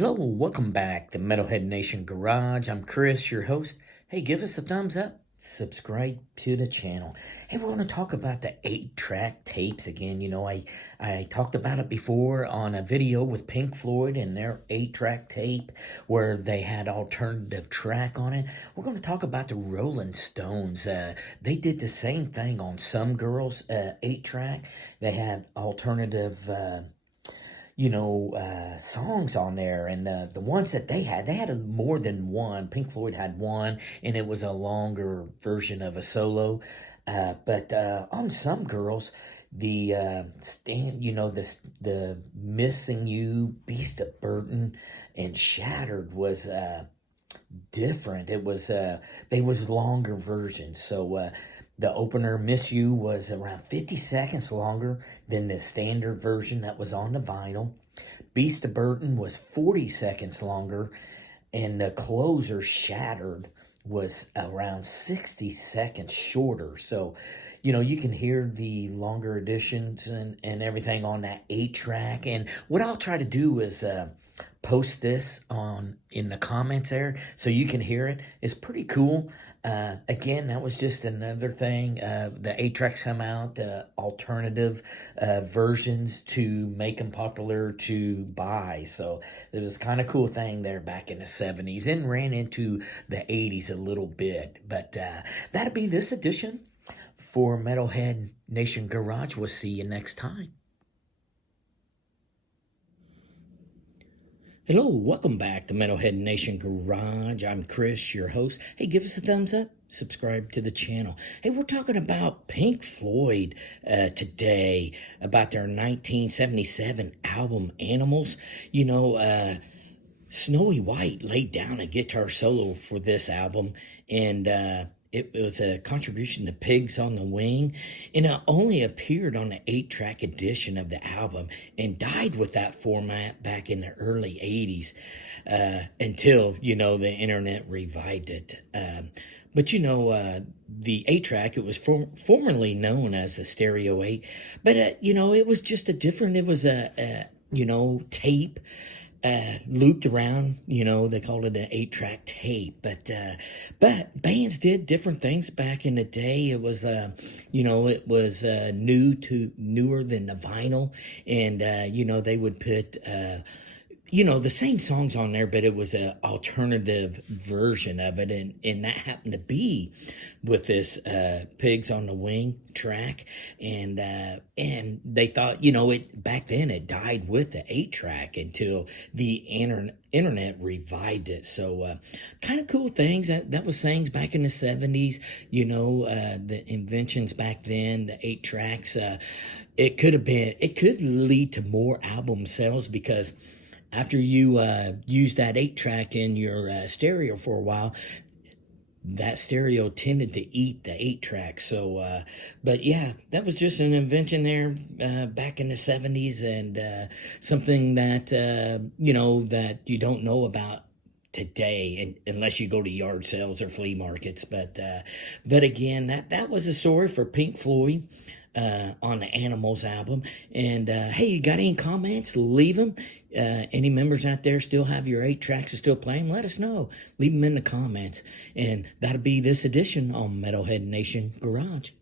Hello, welcome back to Metalhead Nation Garage. I'm Chris, your host. Hey, give us a thumbs up, subscribe to the channel. Hey, we're going to talk about the 8-track tapes again. I talked about it before on a video with Pink Floyd and their 8-track tape where they had alternative track on it. We're going to talk about the Rolling Stones. They did the same thing on Some Girls 8-track. They had alternative songs on there, and the ones that they had more than one. Pink Floyd had one, and it was a longer version of a solo. But on Some Girls, the the Missing You, Beast of Burden, and Shattered was different. It was they was longer versions. So the opener, Miss You, was around 50 seconds longer than the standard version that was on the vinyl. Beast of Burden was 40 seconds longer, and the closer, Shattered, was around 60 seconds shorter. So, you can hear the longer editions and everything on that 8-track. And what I'll try to do is post this in the comments there so you can hear it. It's pretty cool. Again, that was just another thing. The 8-tracks come out, alternative versions to make them popular to buy. So it was kind of cool thing there back in the 70s and ran into the 80s a little bit. But that'll be this edition for Metalhead Nation Garage. We'll see you next time. Hello, welcome back to Metalhead Nation Garage. I'm Chris, your host. Hey, give us a thumbs up, subscribe to the channel. Hey, we're talking about Pink Floyd today, about their 1977 album, Animals. Snowy White laid down a guitar solo for this album, and it was a contribution to Pigs on the Wing, and it only appeared on the 8-track edition of the album and died with that format back in the early 80s until, the internet revived it. But the 8-track, it was formerly known as the Stereo 8, but, it was just it was a tape. Looped around, they called it an 8-track tape, but bands did different things back in the day. It was, newer than the vinyl, and, they would put, the same songs on there, but it was an alternative version of it, and that happened to be with this Pigs on the Wing track, and they thought, it back then it died with the 8-track until the internet revived it. So kind of cool things that was things back in the 70s, the inventions back then, the 8-tracks. It could lead to more album sales, because after you use that 8-track in your stereo for a while, that stereo tended to eat the 8-track. So, but yeah, that was just an invention there back in the 70s, and something that, that you don't know about today, unless you go to yard sales or flea markets. But again, that was a story for Pink Floyd on the Animals album. And hey, you got any comments? Leave them. Any members out there still have your 8-tracks and still playing? Let us know. Leave them in the comments. And that'll be this edition on Metalhead Nation Garage.